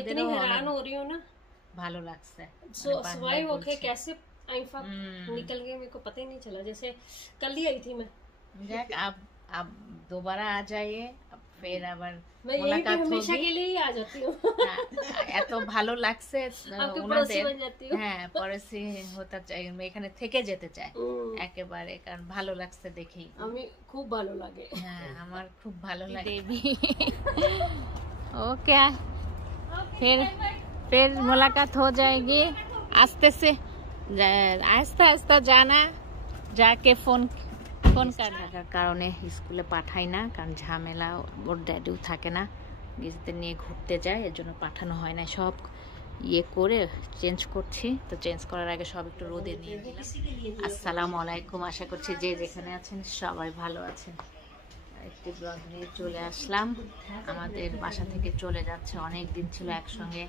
इतनी हैरान हो रही हूँ ना, ভালো লাগছে सर्वाइव होके कैसे आइफा निकल गए मेरे को पता ही नहीं चला, जैसे कल ही आई थी मैं। যাক अब दोबारा आ जाइए, फिर আবার मैं यही पे हमेशा के लिए ही आ जाती हूँ। এত ভালো লাগছে ওনাদের, হ্যাঁ পড়েছি হতে চাই, এখানে থেকে যেতে চাই একেবারে, কারণ ভালো লাগছে দেখেই। আমি খুব ভালো লাগে, হ্যাঁ আমার খুব ভালো লাগে। দেবী ओके फिर मुलाकात हो जाएगी, आस्ते से आहिस्ता आहिस्ता जाना, जाके फोन থাকার কারণে স্কুলে পাঠাই না, কারণ ঝামেলা, ওর ড্যাডিও থাকে না, গেস্টদের নিয়ে ঘুরতে যায়, এর জন্য পাঠানো হয় না। সব ইয়ে করে চেঞ্জ করছি, তো চেঞ্জ করার আগে সব একটু রোদে নিয়ে দিলাম। আসসালামু আলাইকুম, আশা করছি যে যেখানে আছেন সবাই ভালো আছেন। একটি ব্লগ নিয়ে চলে আসলাম, আমাদের বাসা থেকে চলে যাচ্ছে, অনেক দিন ছিল একসঙ্গে,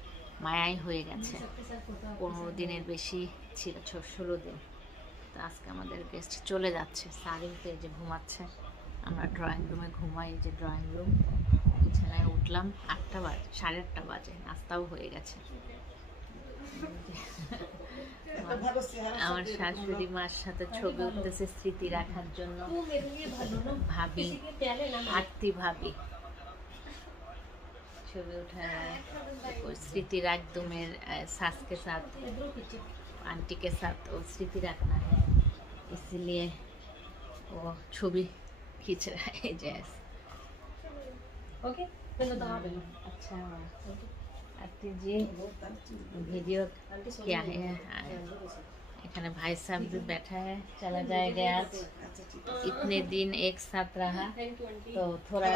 মায়াই হয়ে গেছে, 15 দিনের বেশি ছিল, 16 দিন। আজকে আমাদের গেস্ট চলে যাচ্ছে, সারিতে যে ঘুমাচ্ছে, আমরা ড্রয়িং রুমে ঘুমাই, যে ড্রয়িং রুম, বিছানায় উঠলাম 8টা বাজে, 8:30 বাজে, নাস্তাও হয়ে গেছে। আমার শাশুড়ি মার সাথে ছবি উঠতেছে স্মৃতি রাখার জন্য, ভাবি আরতি ভাবি ছবি उठा है, स्मृति रख दूं मेरे सास के साथ, आंटी के साथ, वो स्मृति रखना है, इसलिए वो छवि खींच रहा है जैस। ओके अच्छा आरती जी वीडियो क्या है, एखाने भाई साहब भी बैठा है, चला जाएगा आज, इतने दिन एक साथ रहा तो थोड़ा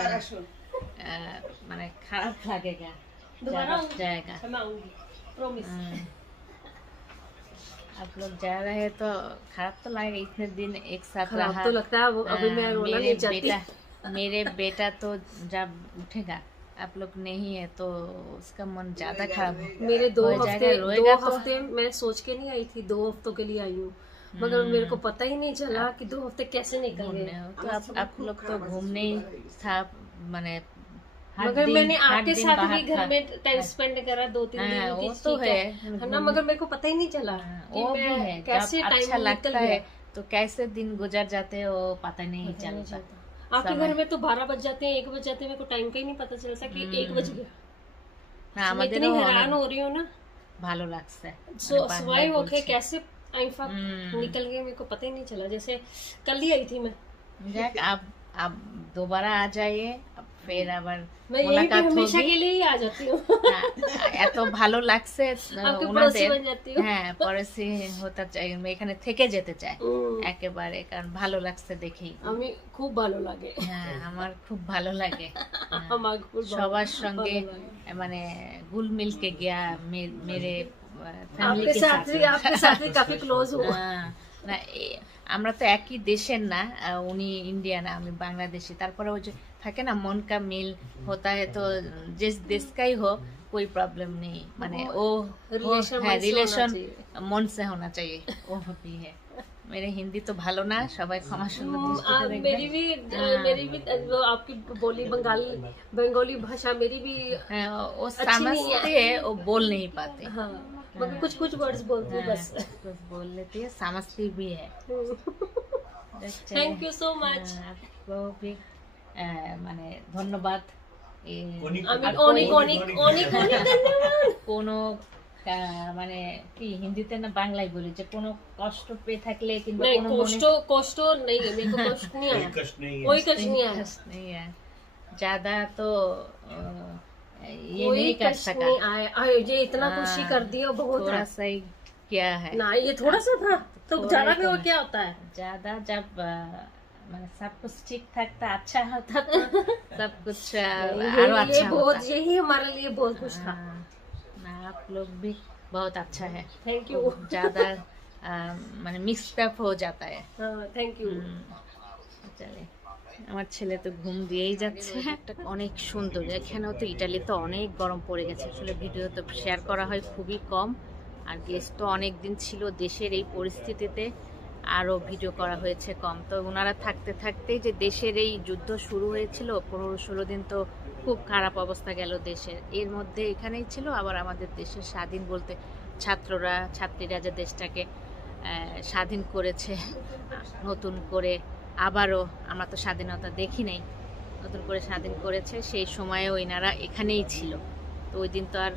माने खराब लगेगा, जाएगा। आप लोग जा रहे हैं तो खराब तो लगेगा, इतने दिन एक साथ रहा तो लगता है वो, अभी मैं रोना नहीं चाहती। मेरे बेटा तो जब उठेगा, आप लोग नहीं है तो उसका मन ज्यादा खराब मेरे 2 हफ्ते मैं सोच के नहीं आई थी, 2 हफ्तों के लिए आई हूँ, मगर मेरे को पता ही नहीं चला कि 2 हफ्ते कैसे निकल गए। तो आप लोग तो घूमने ही था, माने मगर मैंने आपके साथ भी घर में टाइम स्पेंड करा 2-3 दिन, वो तो है ना, मगर मेरे को पता ही नहीं चला वो भी है, कैसे अच्छा लगता है तो कैसे दिन गुजर जाते हैं वो पता नहीं चलता। आपके घर में तो 12 बज जाते हैं, 1 बज जाते हैं, मेरे को टाइम का ही नहीं पता चलता कि 1 बज गया। मैं इतनी हैरान हो रही हूँ ना, ভালো লাগছে सर्वाइव होके कैसे आइफा निकल गए मेरे को पता ही नहीं चला, जैसे कल ही आई थी मैं। যাক अब दोबारा आ जाइए, फिर আবার मैं यही पे हमेशा के लिए ही आ जाती हूँ। এত ভালো লাগছে ওনাদের, হ্যাঁ পড়েছি হতে চাই, এখানে থেকে যেতে চাই একেবারে, কারণ ভালো লাগছে দেখেই। আমি খুব ভালো লাগে, হ্যাঁ আমার খুব ভালো লাগে, আমার সবার সঙ্গে মানে ঘুল মিল के गया, मेरे फैमिली के साथ, आपके साथ भी काफी क्लोज हुआ না। আমরা তো একই দেশের না, উনি ইন্ডিয়ান আমি বাংলাদেশি, তারপরে ওই যে থাকে না মন কা মিল होता है, तो जिस देश का ही हो कोई प्रॉब्लम नहीं, माने वो रिलेशन मन से होना चाहिए, वो भी है। मेरे हिंदी तो ভালো না, সবাই ক্ষমা সুন্দর, मेरी भी आपकी बोली बंगाली भाषा मेरी भी वो समझते हैं, वो बोल नहीं पाते, मगर कुछ वर्ड्स बोलती है, बस कुछ बोल लेती है, समझती भी है। थैंक यू सो मच, आपको भी মানে ধন্যবাদ, কোনো মানে কি হিন্দিতে না বাংলায় বলি, যে কোনো কষ্ট পেয়ে থাকলে কিংবা কোনো কষ্ট नहीं है, मेरे को कष्ट नहीं आया, कोई कष्ट नहीं है, ज्यादा तो ये नहीं कर सका, ये इतना खुशी कर दिया, बहुत थोड़ा सा ही क्या है ना, ये थोड़ा सा था तो ज्यादा भी और क्या होता है, ज्यादा जब मतलब सब कुछ ठीक ठाक था, अच्छा होता तो सब कुछ और अच्छा बहुत, यही हमारे लिए बहुत कुछ था। आप लोग भी बहुत अच्छा है, थैंक यू। ज्यादा মানে মিক্সড আপ हो जाता है, थैंक यू। চলে আমার ছেলে তো ঘুম দিয়েই যাচ্ছে, অনেক সুন্দর, এখানেও তো ইটালিতে অনেক গরম পড়ে গেছে, আসলে ভিডিও তো শেয়ার করা হয় খুবই কম, আর গেস্ট তো অনেক দিন ছিল, দেশের এই পরিস্থিতিতে আরও ভিডিও করা হয়েছে কম। তো ওনারা থাকতে থাকতেই যে দেশের এই যুদ্ধ শুরু হয়েছিল 15-16 দিন, তো খুব খারাপ অবস্থা গেল দেশের। এর মধ্যে এখানেই ছিল আবার আমাদের দেশের স্বাধীন বলতে ছাত্রীরা যে দেশটাকে স্বাধীন করেছে নতুন করে, আবারও আমরা তো স্বাধীনতা দেখি নাই, নতুন করে স্বাধীন করেছে, সেই সময়েও এনারা এখানেই ছিল। তো ওই দিন তো আর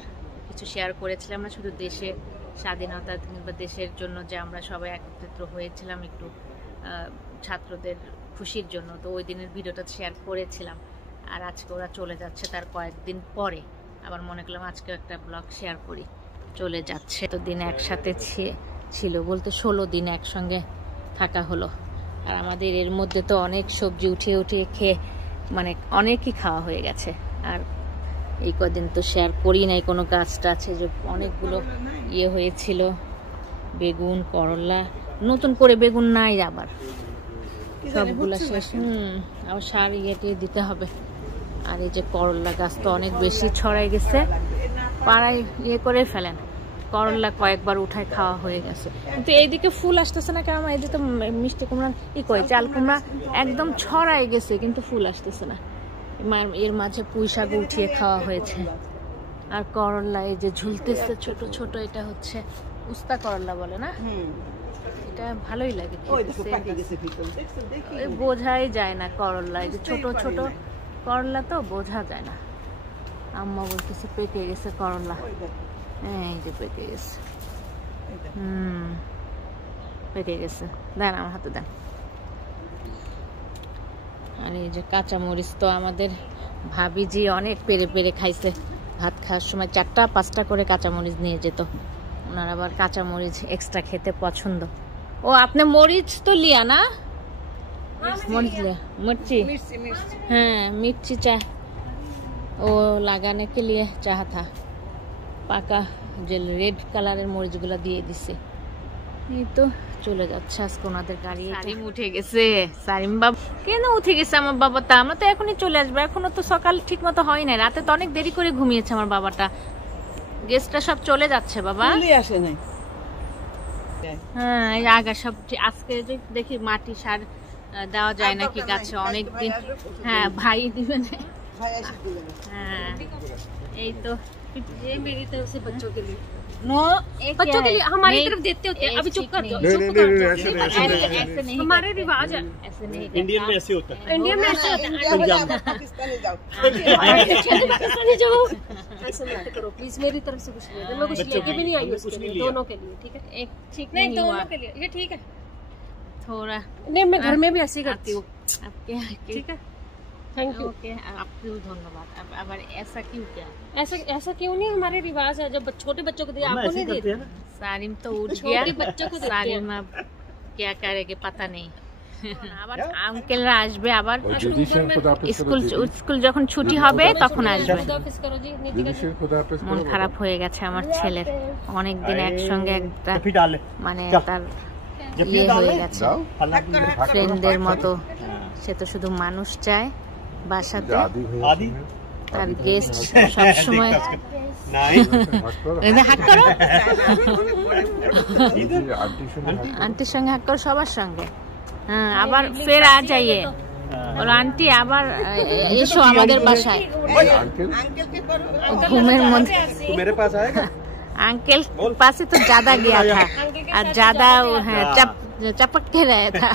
কিছু শেয়ার করেছিলাম না, শুধু দেশের স্বাধীনতা কিংবা দেশের জন্য যে আমরা সবাই একত্রিত হয়েছিলাম একটু ছাত্রদের খুশির জন্য, তো ওই দিনের ভিডিওটা শেয়ার করেছিলাম। আর আজকে ওরা চলে যাচ্ছে তার কয়েকদিন পরে, আবার মনে করলাম আজকে একটা ব্লগ শেয়ার করি। চলে যাচ্ছে তো দিন একসাথে ছিল বলতে 16 দিন একসঙ্গে থাকা হলো। আর আমাদের এর মধ্যে তো অনেক সবজি উঠিয়ে খেয়ে মানে অনেকই খাওয়া হয়ে গেছে। আর এই কদিন তো শেয়ার করি নাই কোনো গাছ টাছে, যে অনেকগুলো ইয়ে হয়েছিল, বেগুন করলা, নতুন করে বেগুন নাই, আবার সবগুলো শেষ। আবার সার ইয়ে দিতে হবে। আর এই যে করলা গাছ তো অনেক বেশি ছড়াই গেছে, পাড়ায় ইয়ে করে ফেলেন, করলা কয়েকবার উঠায় খাওয়া হয়ে গেছে। কিন্তু এইদিকে ফুল আসতেছে না, কারণ এইদিকে মিষ্টি কুমড়া চাল কুমড়া একদম ছড়াই গেছে, কিন্তু ফুল আসতেছে না। এর মাঝে পুঁই শাক উঠিয়ে খাওয়া হয়েছে। আর করলা এই যে ঝুলতেছে ছোট ছোট, এটা হচ্ছে উস্তা করলা বলে না, এটা ভালোই লাগে, বোঝাই যায় না করলা, এই যে ছোট ছোট করলা তো বোঝা যায় না। আম্মা বলতেছে পেকে গেছে করলা, এই যে পেকে গেছে, পেকে গেছে, দেন আমার হাতে দেন। আর এই যে কাঁচামরিচ তো আমাদের ভাবিজি অনেক পেরে খাইছে, ভাত খাওয়ার সময় 4টা-5টা করে কাঁচামরিচ নিয়ে যেত। ওনার আবার কাঁচামরিচ এক্সট্রা খেতে পছন্দ। ও আপনি মরিচ তো লিয়া না, मर्च लिया, मिर्ची, हाँ मिर्ची चाह वो लगाने के लिए चाहा था, পাকা যে রেড কালারের মরিচগুলো দিয়ে দিছে। এই তো চলে যাচ্ছে আজকে ওনাদের গাড়ি। সারিম উঠে গেছে, সারিম বাবা কেন উঠে গেছে আমার বাবাটা? আমরা তো এখনই চলে আসবো, এখনো তো সকাল ঠিক মতো হয় না, রাতে তো অনেক দেরি করে ঘুমিয়েছে আমার বাবাটা। গেস্টরা সব চলে যাচ্ছে বাবা, আসে নাই। হ্যাঁ এই আগা সব আজকে যে দেখি মাটি সার দেওয়া যায় নাকি গাছে অনেকদিন। হ্যাঁ ভাই দিবেন, হ্যাঁ এই তো ये मेरी तरफ से बच्चों के लिए, नो बच्चों के लिए हमारी तरफ देते होते हैं। अभी चुप कर जाओ, ऐसे नहीं, हमारे रिवाज है, ऐसे नहीं, इंडियन में ऐसे होता है, इंडिया में ऐसे होता है। पाकिस्तानी जाओ, पाकिस्तानी जाओ, ऐसे मत करो प्लीज। मेरी तरफ से कुछ नहीं, मैं कुछ लेके भी नहीं आई उसके लिए, दोनों के लिए, ठीक है? एक ठीक नहीं, नहीं हुआ दोनों के लिए ये ठीक है। थोड़ा नहीं मैं घर में भी ऐसे ही करती हूँ, आपके ठीक है? Thank you. ओके आपको धन्यवाद। अब ऐसा क्यों क्या? ऐसा क्यों नहीं, हमारे रिवाज है, जब छोटे बच्चों को दिया आपको नहीं देते। सारिम तो उठ छोटे गया, बच्चों को देते सारिम अब क्या करेंगे पता नहीं। আবার আঙ্কেলরা আসবে, আবার স্কুল যখন ছুটি হবে তখন আসবে। মন খারাপ হয়ে গেছে আমার ছেলের, অনেকদিন একসঙ্গে একটা মানে তার ইয়ে হয়ে গেছে ফ্রেন্ডদের মতো। সে তো শুধু মানুষ চায় বাসাতে, তার গেস্ট সবসময় হাক করো, আন্টির সঙ্গে হাক করো, সবার সঙ্গে। হ্যাঁ আবার ফের আ যাইয়ে বলো আন্টি আবার এসো আমাদের বাসায়। ঘুমের মধ্যে अंकल पास से तो ज्यादा गया था और ज्यादा चपकते रहे था।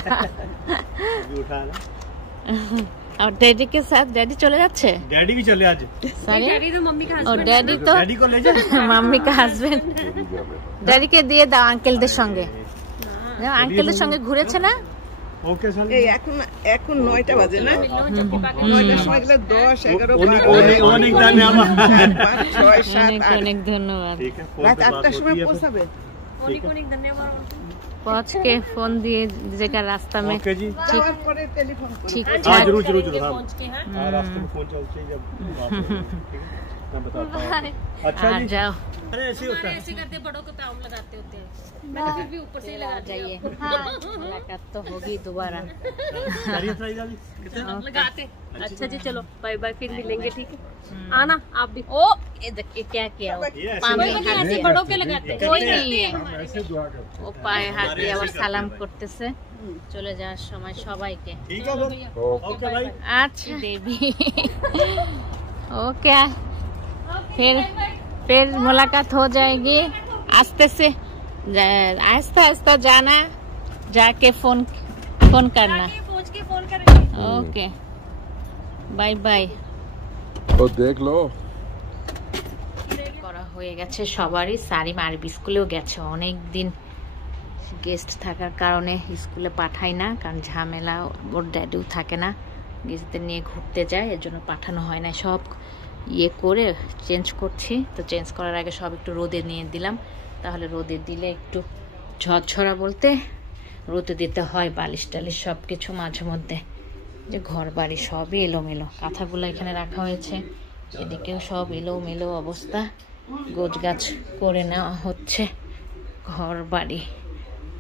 और डैडी के साथ, डैडी चले जाते, डैडी भी चले आज, डैडी तो मम्मी का और डैडी तो डैडी को ले जा, मम्मी का हस्बैंड। डैडी के দিয়ে দাও আঙ্কেলদের সঙ্গে, আঙ্কেলদের সঙ্গে ঘুরেছে না? ওকে চল, এখন 9টা বাজে না, 9টার সময় গেলে 10, 11, 12 অনেক ধন্যবাদ, 6, 7, 8 অনেক ধন্যবাদ। রাত 8টার সময় পৌঁছাবে। অনেক ধন্যবাদ। पहुंच के फोन दिए जगह रास्ता में, ओके जी, যাওয়ার পরে টেলিফোন করো। ठीक हाँ ठाक। जरूर जरूर जरूर, पहुंच के हैं। हाँ रास्ते में फोन चलते जब मैं बताता हूँ। अच्छा आ जी, जाओ, अरे ऐसे ही होता है, ऐसे करते बड़ों को पाँव लगाते होते हैं, मैं तो फिर भी ऊपर से ही लगा जाइए, जाइए। मुलाकात तो होगी दोबारा। लगाते। अच्छा जी चलो बाय बाय, फिर मिलेंगे, ठीक है? आना आप भी। ओ ये देखिए क्या किया वो, ये ऐसे पाँव में कोई हाथ ऐसे दिया। बड़ों के लगाते हैं, कोई नहीं है, ও পায়ে হাত দিয়ে আবার সালাম করতেছে চলে যাওয়ার সময় সবাইকে। ठीक है वो, ओके भाई। আচ্ছা দেবী ओके फिर मुलाकात हो जाएगी। आस्ते से आहिस्ता आहिस्ता जाना, जाके फोन करना। Okay bye bye. ও দেখলো করা হয়ে গেছে সবারই। সারিম আরবি স্কুলেও গেছে, অনেক দিন গেস্ট থাকার কারণে স্কুলে পাঠাই না, কারণ ঝামেলা, ওর ড্যাডিও থাকে না, গেস্টদের নিয়ে ঘুরতে যায়, এর জন্য পাঠানো হয় না। সব ইয়ে করে চেঞ্জ করছি, তো চেঞ্জ করার আগে সব একটু রোদে নিয়ে দিলাম, তাহলে রোদে দিলে একটু ঝরঝরা বলতে রোদে দিতে হয় বালিশ টালিশ সব কিছু মাঝে মধ্যে। যে ঘর বাড়ি সবই এলোমেলো, কাঁথাগুলো এখানে রাখা হয়েছে, এদিকেও সব এলোমেলো অবস্থা, গোছগাছ করে নেওয়া হচ্ছে। ঘর বাড়ি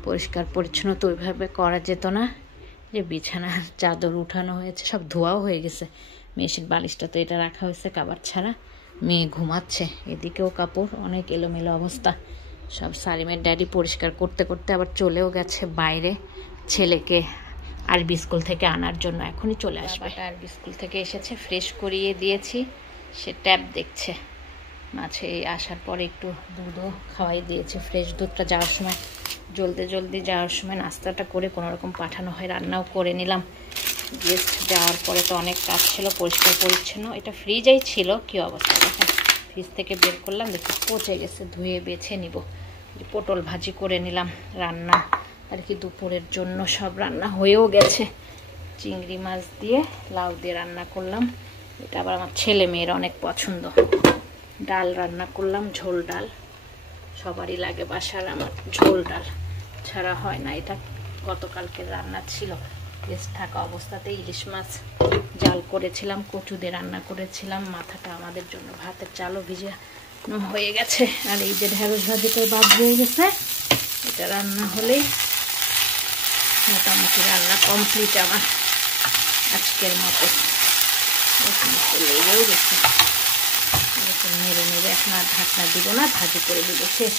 পরিষ্কার পরিচ্ছন্ন তো ওইভাবে করা যেত না। যে বিছানার চাদর উঠানো হয়েছে, সব ধোয়াও হয়ে গেছে। মেশিন বালিশটা তো এটা রাখা হয়েছে কাবার ছাড়া, মেয়ে ঘুমাচ্ছে, এদিকেও কাপড় অনেক এলোমেলো অবস্থা সব। সারিমের ড্যাডি পরিষ্কার করতে করতে আবার চলেও গেছে বাইরে ছেলেকে আরবি স্কুল থেকে আনার জন্য, এখনই চলে আসবে। আরবি স্কুল থেকে এসেছে, ফ্রেশ করিয়ে দিয়েছি, সে ট্যাব দেখছে। মাঝে আসার পরে একটু দুধও খাওয়াই দিয়েছে, ফ্রেশ দুধটা যাওয়ার সময় জলদি যাওয়ার সময় নাস্তাটা করে কোনোরকম পাঠানো হয়। রান্নাও করে নিলাম, গেস্ট যাওয়ার পরে তো অনেক কাজ ছিল, পরিষ্কার পরিচ্ছন্ন। এটা ফ্রিজেই ছিল, কি অবস্থা দেখেন, ফ্রিজ থেকে বের করলাম, দেখি পচে গেছে, ধুয়ে বেছে নিব। পটল ভাজি করে নিলাম, রান্না আর কি দুপুরের জন্য সব রান্না হয়েও গেছে। চিংড়ি মাছ দিয়ে লাউ দিয়ে রান্না করলাম, এটা আবার আমার ছেলে মেয়ের অনেক পছন্দ। ডাল রান্না করলাম, ঝোল ডাল, সবারই লাগে বাসার, আমার ঝোল ডাল ছাড়া হয় না। এটা গতকালকের রান্না ছিল, গেস্ট থাকা অবস্থাতে ইলিশ মাছ জাল করেছিলাম, কচু দিয়ে রান্না করেছিলাম। মাথাটা আমাদের জন্য ভাতের চালও ভিজে হয়ে গেছে। আর এই যে ঢেঁড়স ভাজিটা বাদ হয়ে গেছে, এটা রান্না হলেই মোটামুটি রান্না কমপ্লিট আমার আজকের মতো। লেগেও গেছে, নেড়ে নেড়ে এখন আর ঢাকনা দিব না, ভাজি করে দিব, শেষ।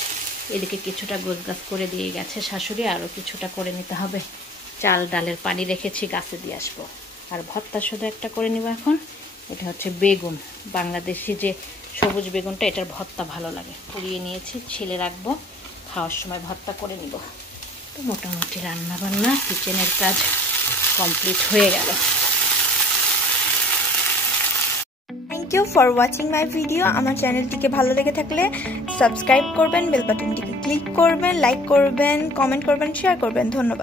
এদিকে কিছুটা গোছগাছ করে দিয়ে গেছে শাশুড়ি, আরও কিছুটা করে নিতে হবে। চাল ডালের পানি রেখেছি, গাছে দিয়ে আসবো। আর ভর্তা শুধু একটা করে নিব এখন। এটা হচ্ছে বেগুন, বাংলাদেশি যে সবুজ বেগুনটা, এটার ভর্তা ভালো লাগে, পুড়িয়ে নিয়েছি, ছিলে রাখবো, খাওয়ার সময় ভর্তা করে নিব। তো মোটামুটি রান্না বান্না কিচেনের কাজ কমপ্লিট হয়ে গেল। Thank you for watching my video. আমার চ্যানেলটিকে ভালো লেগে থাকলে সাবস্ক্রাইব করবেন, বেল বাটনটিকে ক্লিক করবেন, লাইক করবেন, কমেন্ট করবেন, শেয়ার করবেন। ধন্যবাদ।